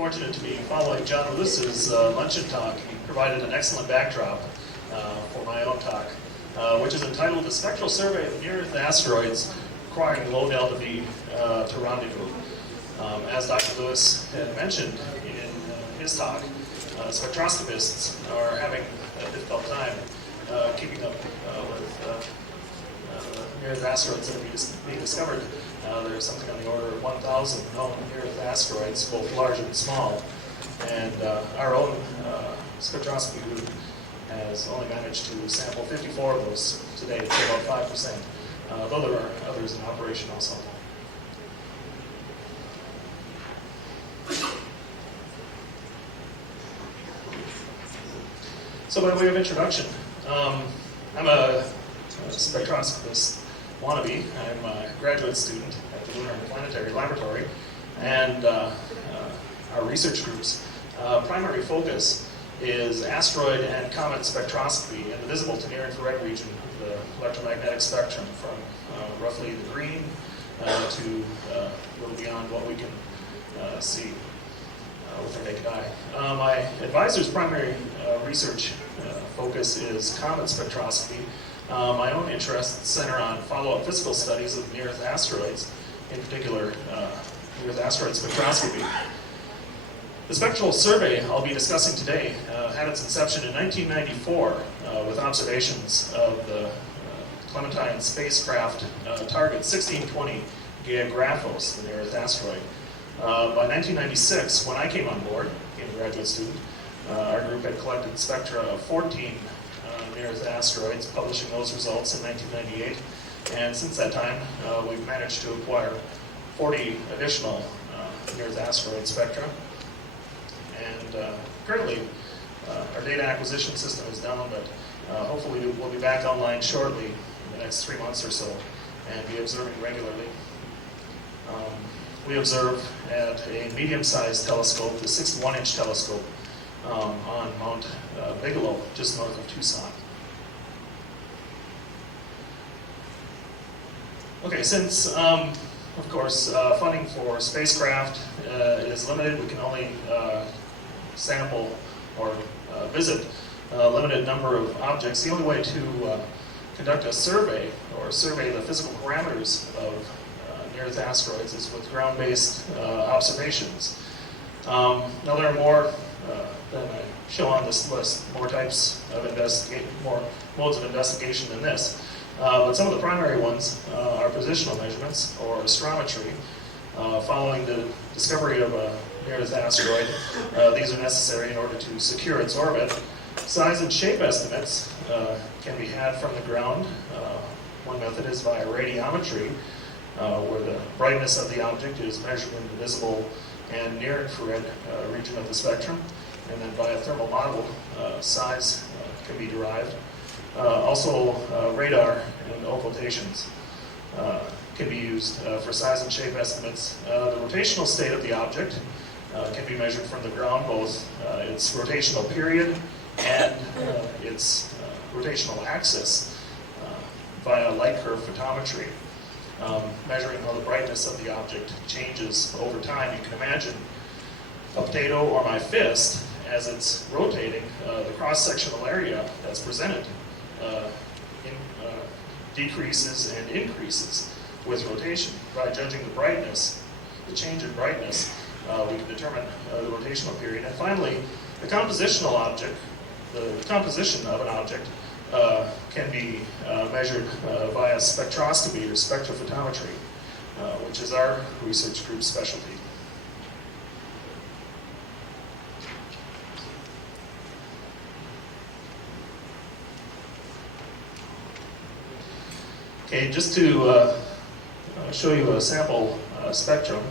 fortunate to be following John Lewis's luncheon talk. He provided an excellent backdrop for my own talk, which is entitled The Spectral Survey of Near-Earth Asteroids Requiring Low Delta V to Rendezvous. As Dr. Lewis had mentioned in his talk, spectroscopists are having a difficult time keeping up with near-Earth asteroids that are being discovered. There's something on the order of 1,000 known near-Earth asteroids, both large and small. And our own spectroscopy group has only managed to sample 54 of those today, to about 5%, though there are others in operation also. So by way of introduction, I'm a spectroscopist wannabe. I'm a graduate student at the Lunar and Planetary Laboratory, and our research group's primary focus is asteroid and comet spectroscopy in the visible to near-infrared region of the electromagnetic spectrum, from roughly the green to a little beyond what we can see with our naked eye. My advisor's primary research focus is comet spectroscopy. My own interests center on follow-up physical studies of near-Earth asteroids, in particular near-Earth asteroid spectroscopy. The spectral survey I'll be discussing today had its inception in 1994 with observations of the Clementine spacecraft target 1620 Geographos, the near-Earth asteroid. By 1996, when I came on board, became a graduate student, our group had collected spectra of 14 near-Earth asteroids, publishing those results in 1998. And since that time, we've managed to acquire 40 additional near-Earth asteroid spectra. And currently, our data acquisition system is down, but hopefully we'll be back online shortly in the next 3 months or so and be observing regularly. We observe at a medium-sized telescope, the 61-inch telescope, on Mount Bigelow, just north of Tucson. Okay, since, of course, funding for spacecraft is limited, we can only sample or visit a limited number of objects. The only way to conduct a survey or survey the physical parameters of near-Earth asteroids is with ground-based observations. Now there are more than I show on this list, more types of more modes of investigation than this. But some of the primary ones are positional measurements or astrometry. Following the discovery of a near-Earth asteroid, these are necessary in order to secure its orbit. Size and shape estimates can be had from the ground. One method is via radiometry, where the brightness of the object is measured in the visible and near-infrared region of the spectrum, and then via thermal model, size can be derived. Also, radar and occultations can be used for size and shape estimates. The rotational state of the object can be measured from the ground, both its rotational period and its rotational axis via light curve photometry, measuring how the brightness of the object changes over time. You can imagine a potato or my fist, as it's rotating, the cross-sectional area that's presented decreases and increases with rotation. By judging the brightness, the change in brightness, we can determine the rotational period. And finally, the compositional object, the composition of an object can be measured via spectroscopy or spectrophotometry, which is our research group's specialty. Okay, just to show you a sample spectrum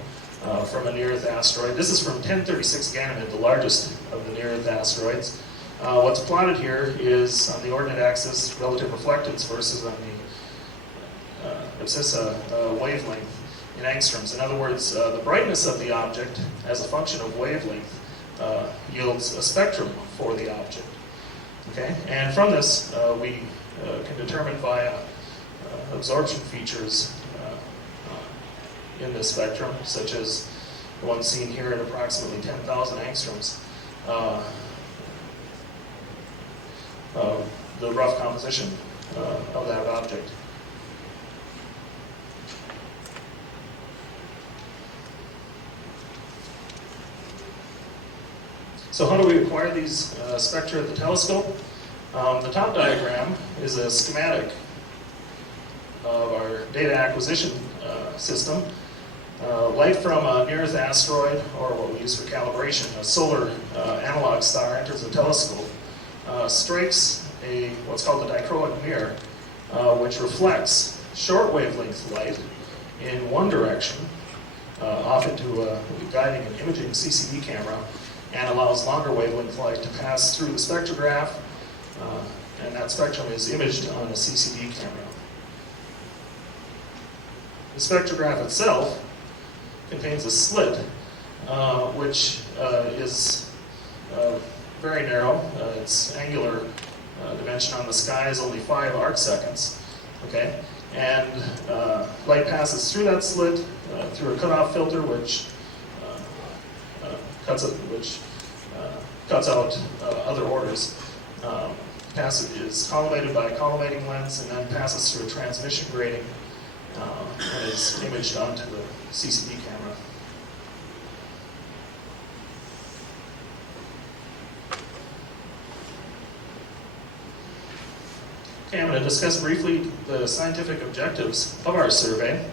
from a near-Earth asteroid. This is from 1036 Ganymede, the largest of the near-Earth asteroids. What's plotted here is on the ordinate axis relative reflectance versus on the abscissa wavelength in angstroms. In other words, the brightness of the object as a function of wavelength yields a spectrum for the object. Okay, and from this we can determine via absorption features in the spectrum, such as the one seen here at approximately 10,000 angstroms. The rough composition of that object. So how do we acquire these spectra at the telescope? The top diagram is a schematic of our data acquisition system. Light from a near-Earth asteroid, or what we use for calibration, a solar analog star, enters the telescope, strikes what's called the dichroic mirror, which reflects short wavelength light in one direction, off into a guiding and imaging CCD camera, and allows longer wavelength light to pass through the spectrograph, and that spectrum is imaged on a CCD camera. The spectrograph itself contains a slit, which is very narrow. Its angular dimension on the sky is only 5 arc seconds. Okay, and light passes through that slit through a cutoff filter, which cuts out other orders. Passage is collimated by a collimating lens, and then passes through a transmission grating and is imaged onto the CCD camera. Okay, I'm going to discuss briefly the scientific objectives of our survey.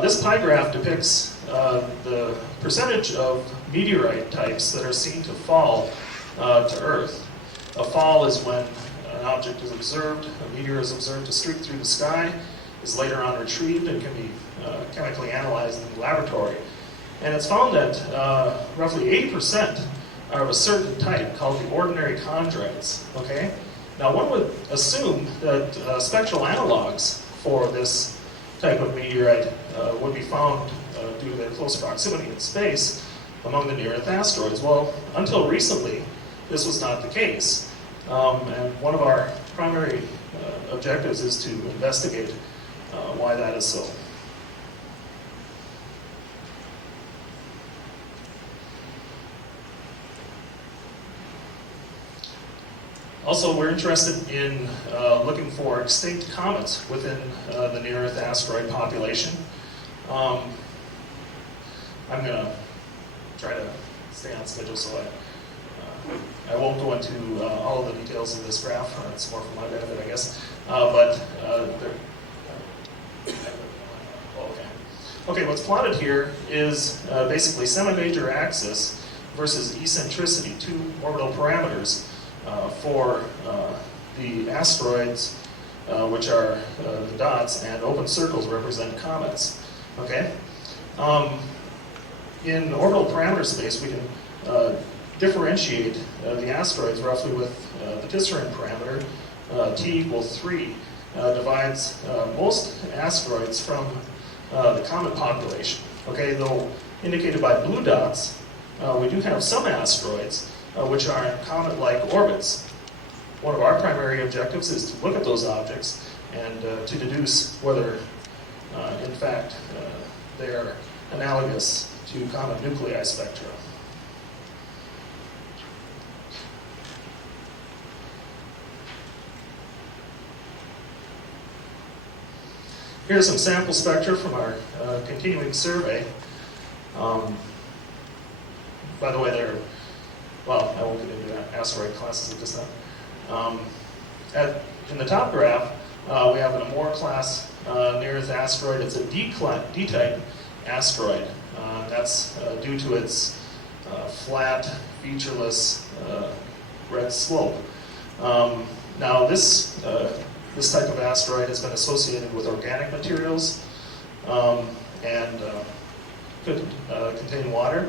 This pie graph depicts the percentage of meteorite types that are seen to fall to Earth. A fall is when an object is observed, a meteor is observed to streak through the sky, is later on retrieved and can be chemically analyzed in the laboratory. And it's found that roughly 80% are of a certain type called the ordinary chondrites. Okay? Now one would assume that spectral analogs for this type of meteorite would be found due to their close proximity in space among the near-Earth asteroids. Well, until recently, this was not the case. And one of our primary objectives is to investigate why that is so. Also, we're interested in looking for extinct comets within the near-Earth asteroid population. I'm going to try to stay on schedule, so I won't go into all of the details of this graph. It's more for my benefit, I guess. Okay, what's plotted here is basically semi-major axis versus eccentricity, two orbital parameters for the asteroids, which are the dots, and open circles represent comets. Okay? In orbital parameter space, we can differentiate the asteroids roughly with the Tisserand parameter. T equals 3 divides most asteroids from the comet population. Okay, though indicated by blue dots, we do have some asteroids which are in comet-like orbits. One of our primary objectives is to look at those objects and to deduce whether, in fact, they are analogous to comet nuclei spectra. Here are some sample spectra from our continuing survey. By the way, well, I won't get into asteroid classes at this time. In the top graph, we have an Amor class near-Earth asteroid. It's a D-type asteroid. That's due to its flat, featureless red slope. Now this type of asteroid has been associated with organic materials and could contain water.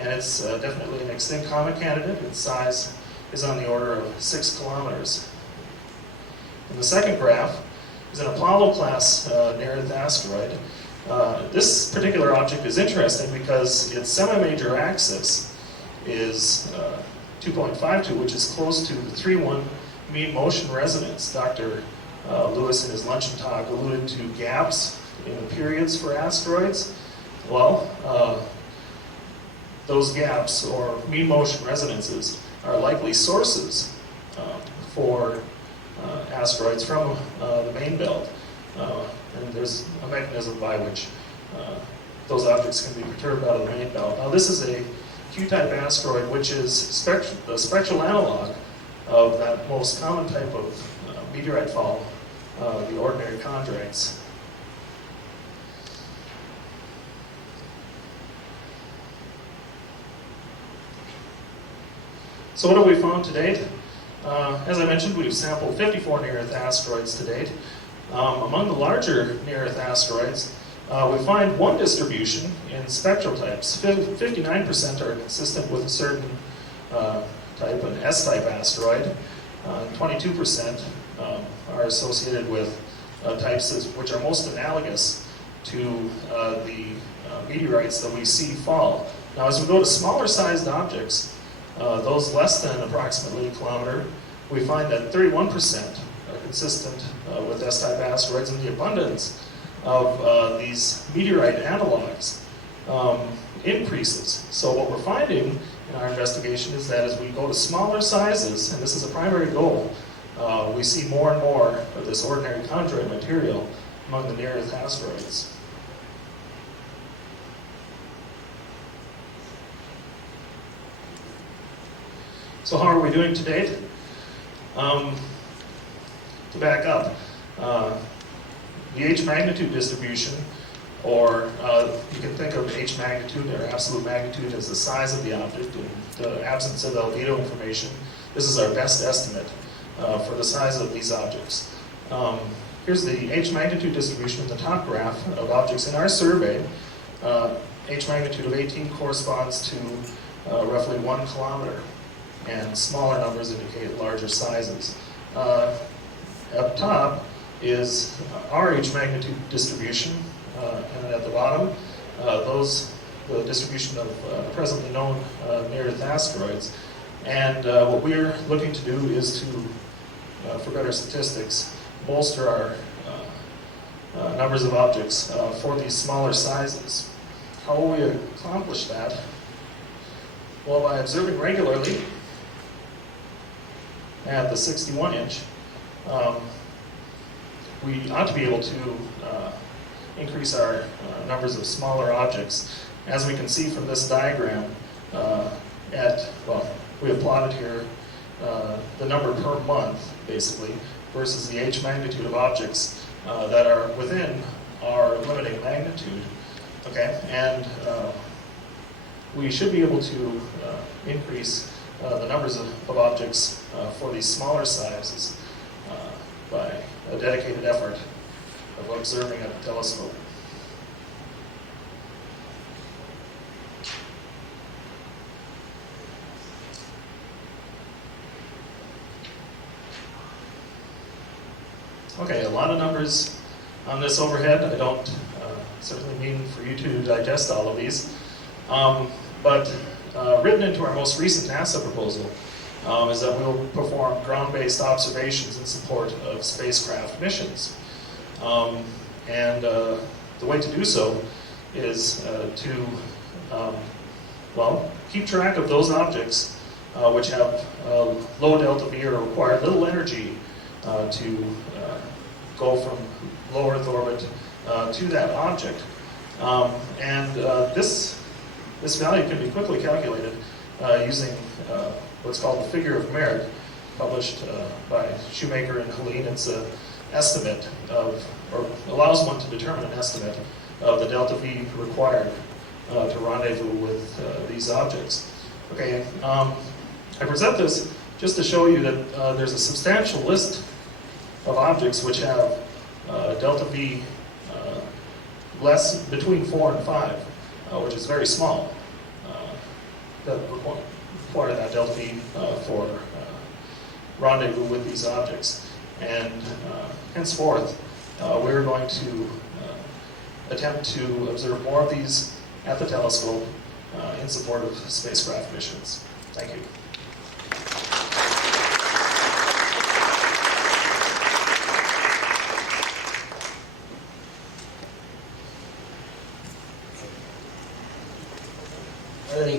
And it's definitely an extinct comet candidate. Its size is on the order of 6 kilometers. In the second graph is an Apollo-class near-Earth asteroid. This particular object is interesting because its semi-major axis is 2.52, which is close to the 3:1 mean motion resonance. Dr. Lewis in his luncheon talk alluded to gaps in the periods for asteroids. well, those gaps or mean motion resonances are likely sources for asteroids from the main belt. And there's a mechanism by which those objects can be perturbed out of the main belt. Now this is a Q-type asteroid, which is the spectral analog of that most common type of meteorite fall, the ordinary chondrites. So what have we found to date? As I mentioned, we've sampled 54 near-Earth asteroids to date. Among the larger near-Earth asteroids, we find one distribution in spectral types. 59% are consistent with a certain type, an S-type asteroid. 22% are associated with types which are most analogous to the meteorites that we see fall. Now, as we go to smaller sized objects, those less than approximately a kilometer, we find that 31% are consistent with S-type asteroids, and the abundance of these meteorite analogs increases. So what we're finding in our investigation is that as we go to smaller sizes, and this is a primary goal, we see more and more of this ordinary chondrite material among the near-Earth asteroids. So how are we doing to date? To back up, the H magnitude distribution, or you can think of H magnitude or absolute magnitude as the size of the object in the absence of albedo information. This is our best estimate for the size of these objects. Here's the H magnitude distribution in the top graph of objects in our survey. H magnitude of 18 corresponds to roughly 1 kilometer, and smaller numbers indicate larger sizes. Up top is our H magnitude distribution, and at the bottom, the distribution of presently known near-Earth asteroids. And what we're looking to do is to, for better statistics, bolster our numbers of objects for these smaller sizes. How will we accomplish that? Well, by observing regularly at the 61-inch, we ought to be able to increase our numbers of smaller objects. As we can see from this diagram, we have plotted here the number per month, basically, versus the H magnitude of objects that are within our limiting magnitude. Okay, and we should be able to increase the numbers of objects for these smaller sizes by a dedicated effort of observing at the telescope. Okay, a lot of numbers on this overhead. I don't certainly mean for you to digest all of these, but written into our most recent NASA proposal is that we'll perform ground-based observations in support of spacecraft missions. And the way to do so is to keep track of those objects which have low delta V or require little energy to go from low Earth orbit to that object. This value can be quickly calculated using what's called the figure of merit, published by Shoemaker and Helene. It's an estimate of, or allows one to determine an estimate of the delta V required to rendezvous with these objects. Okay, I present this just to show you that there's a substantial list of objects which have delta V between 4 and 5, which is very small, that require that delta V for rendezvous with these objects. And henceforth, we're going to attempt to observe more of these at the telescope in support of spacecraft missions. Thank you.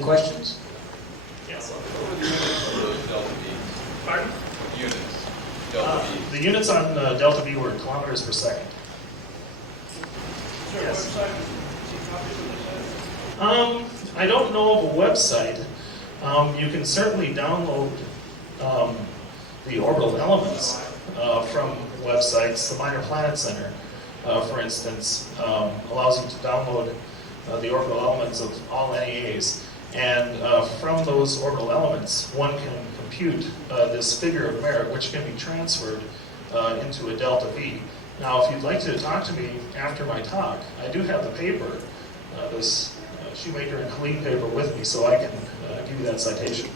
questions? Yes. What are the units of those delta V? Pardon? Units. Delta V. The units on delta V were in kilometers per second. Is there a Yes. website to see copies of this? I don't know of a website. You can certainly download the orbital elements from websites. The Minor Planet Center, for instance, allows you to download the orbital elements of all NEAs. And from those orbital elements, one can compute this figure of merit, which can be transferred into a delta V. Now, if you'd like to talk to me after my talk, I do have the paper, this Shoemaker and Helene paper with me, so I can give you that citation.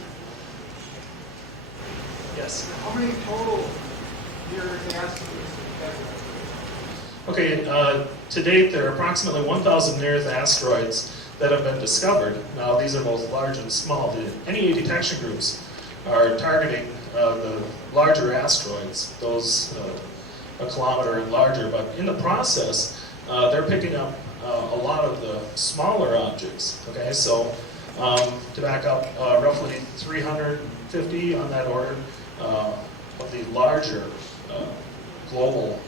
Yes? How many total near-Earth asteroids have there? Okay, to date, there are approximately 1,000 near-Earth asteroids that have been discovered. Now, these are both large and small. The NEA detection groups are targeting the larger asteroids, those a kilometer and larger, but in the process, they're picking up a lot of the smaller objects. Okay, so to back up, roughly 350 on that order of the larger global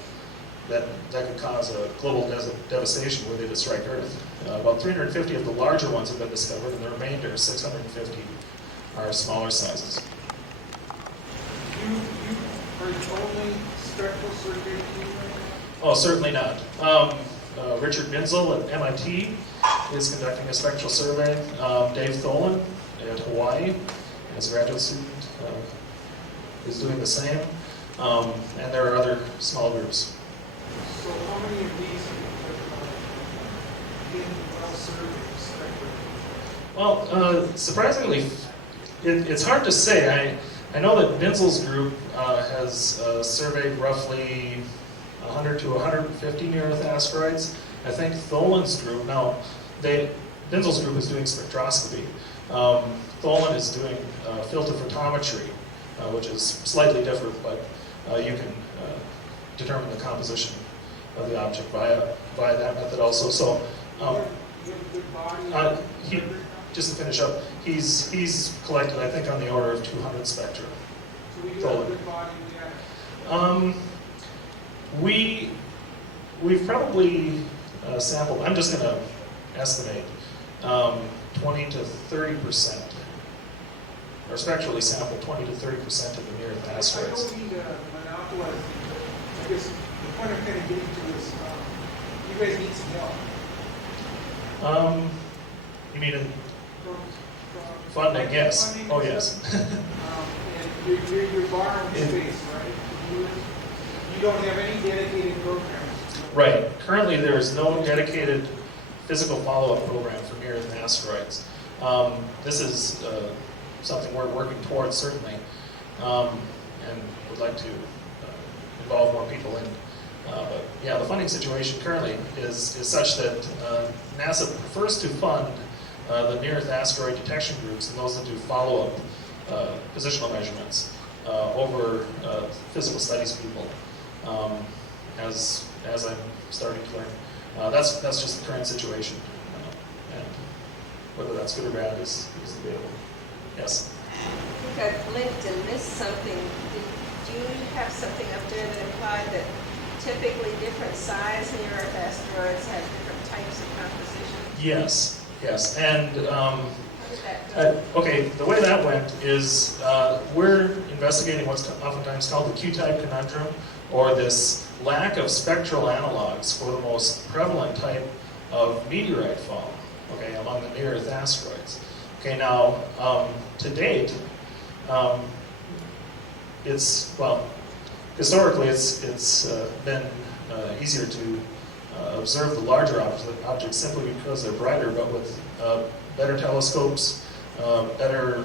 that could cause a global devastation were they to strike Earth. About 350 of the larger ones have been discovered, and the remainder, 650, are smaller sizes. Are you only spectral survey team right now? Oh, certainly not. Richard Binzel at MIT is conducting a spectral survey. Dave Tholen at Hawaii, as a graduate student, is doing the same. And there are other small groups. So how many of these have been well surveyed spectrally? Well, surprisingly, it's hard to say. I know that Binzel's group has surveyed roughly 100 to 150 near-Earth asteroids. I think Tholen's group, now, Binzel's group is doing spectroscopy. Tholen is doing filter photometry, which is slightly different, but you can determine the composition of the object via that method also. So, You have a good body? just to finish up, he's collected, I think, on the order of 200 spectra. So we do have a good body we have. We've probably sampled, I'm just going to estimate, 20 to 30%, or spectrally sampled 20 to 30% of the near-Earth I asteroids. don't mean to monopolize the, I guess the point I'm kind of getting to is, you guys need some help. You mean in From funding? Yes. funding Oh, and yes. stuff. And you're borrowing space, right? You don't have any dedicated programs. Right. Currently, there is no dedicated physical follow-up program for near-Earth asteroids. This is something we're working towards, certainly, and would like to involve more people in. But yeah, the funding situation currently is such that NASA prefers to fund the near-Earth asteroid detection groups and those that do follow-up positional measurements over physical studies people. As I'm starting to learn, that's just the current situation, and whether that's good or bad is debatable. Yes. I think I blinked and missed something. Do you have something up there that implied that typically different size near-Earth asteroids have different types of composition? Yes, yes, and How did that go? okay, the way that went is we're investigating what's oftentimes called the Q-type conundrum, or this lack of spectral analogs for the most prevalent type of meteorite fall, okay, among the near-Earth asteroids. Okay, now, to date, historically it's been easier to observe the larger objects simply because they're brighter, but with better telescopes, better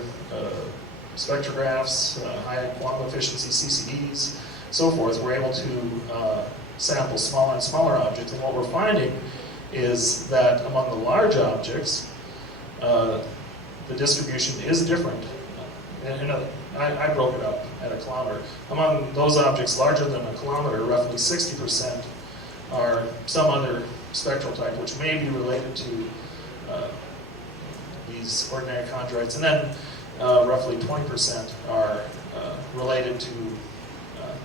spectrographs, high quantum efficiency CCDs, so forth, we're able to sample smaller and smaller objects. And what we're finding is that among the large objects, the distribution is different. I broke it up at a kilometer. Among those objects larger than a kilometer, roughly 60% are some other spectral type, which may be related to these ordinary chondrites, and then roughly 20% are related to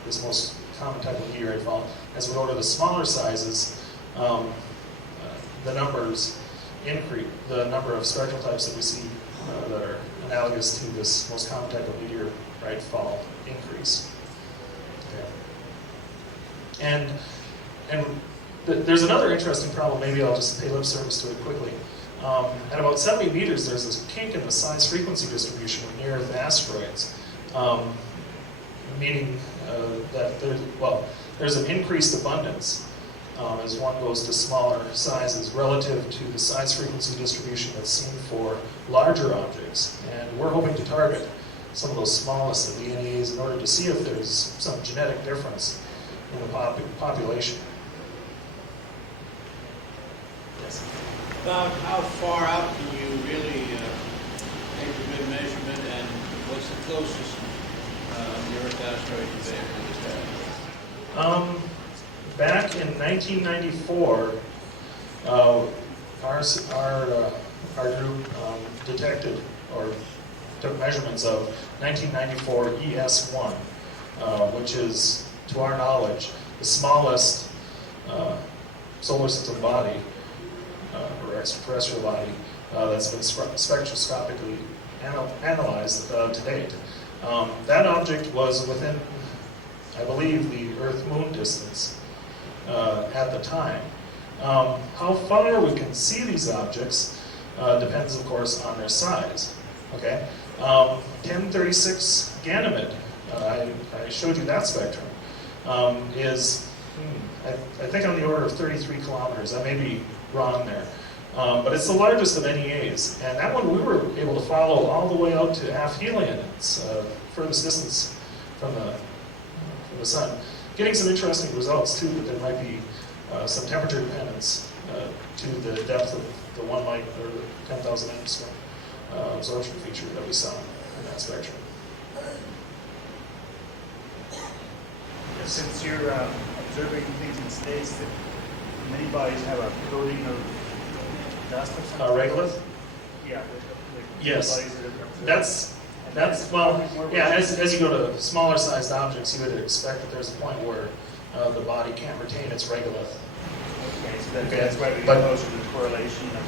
this most common type of meteorite fall. As we go to the smaller sizes, the numbers increase, the number of spectral types that we see that are analogous to this most common type of meteorite fall increase. Okay. And there's another interesting problem, maybe I'll just pay lip service to it quickly. At about 70 meters, there's this kink in the size-frequency distribution of near-Earth asteroids, meaning that there's an increased abundance as one goes to smaller sizes relative to the size-frequency distribution that's seen for larger objects. And we're hoping to target some of those smallest of the NEAs in order to see if there's some genetic difference in the population. Yes? About how far out can you really take a good measurement, and what's the closest near-Earth asteroid you've been able to detect? Back in 1994, our group detected or took measurements of 1994 ES1, which is, to our knowledge, the smallest solar system body or extraterrestrial body that's been spectroscopically analyzed to date. That object was within, I believe, the Earth-Moon distance at the time. How far we can see these objects depends, of course, on their size. Okay, 1036 Ganymede, I showed you that spectrum, is, I think, on the order of 33 kilometers. I may be wrong there. But it's the largest of NEAs. And that one we were able to follow all the way out to aphelion. It's furthest distance from the sun. Getting some interesting results too, that there might be some temperature dependence to the depth of the 1 mic or the 10,000 angstrom absorption feature that we saw in that spectrum. Since you're observing things in space, that many bodies have a coating of dust or something? Regolith? Yeah. Yes. Bodies that are That's well, yeah, as you go to smaller sized objects, you would expect that there's a point where the body can't retain its regolith. Okay, so that's why we get closer to the correlation of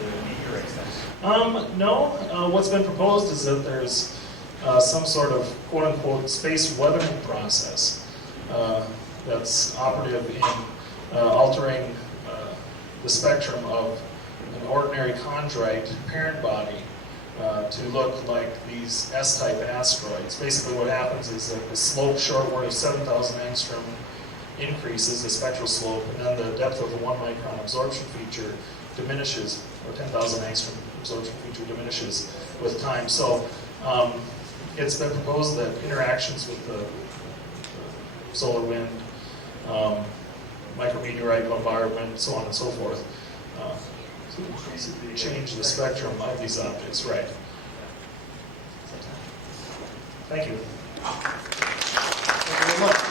the meteorites then? No. What's been proposed is that there's some sort of quote-unquote space weathering process that's operative in altering the spectrum of an ordinary chondrite parent body to look like these S-type asteroids. Basically what happens is that the slope shortward of 7,000 angstrom increases, the spectral slope, and then the depth of the 1 micron absorption feature diminishes, or 10,000 angstrom absorption feature diminishes with time. So it's been proposed that interactions with the solar wind, micrometeorite bombardment, so on and so forth, change the spectrum of these objects, right? Thank you. Thank you very much.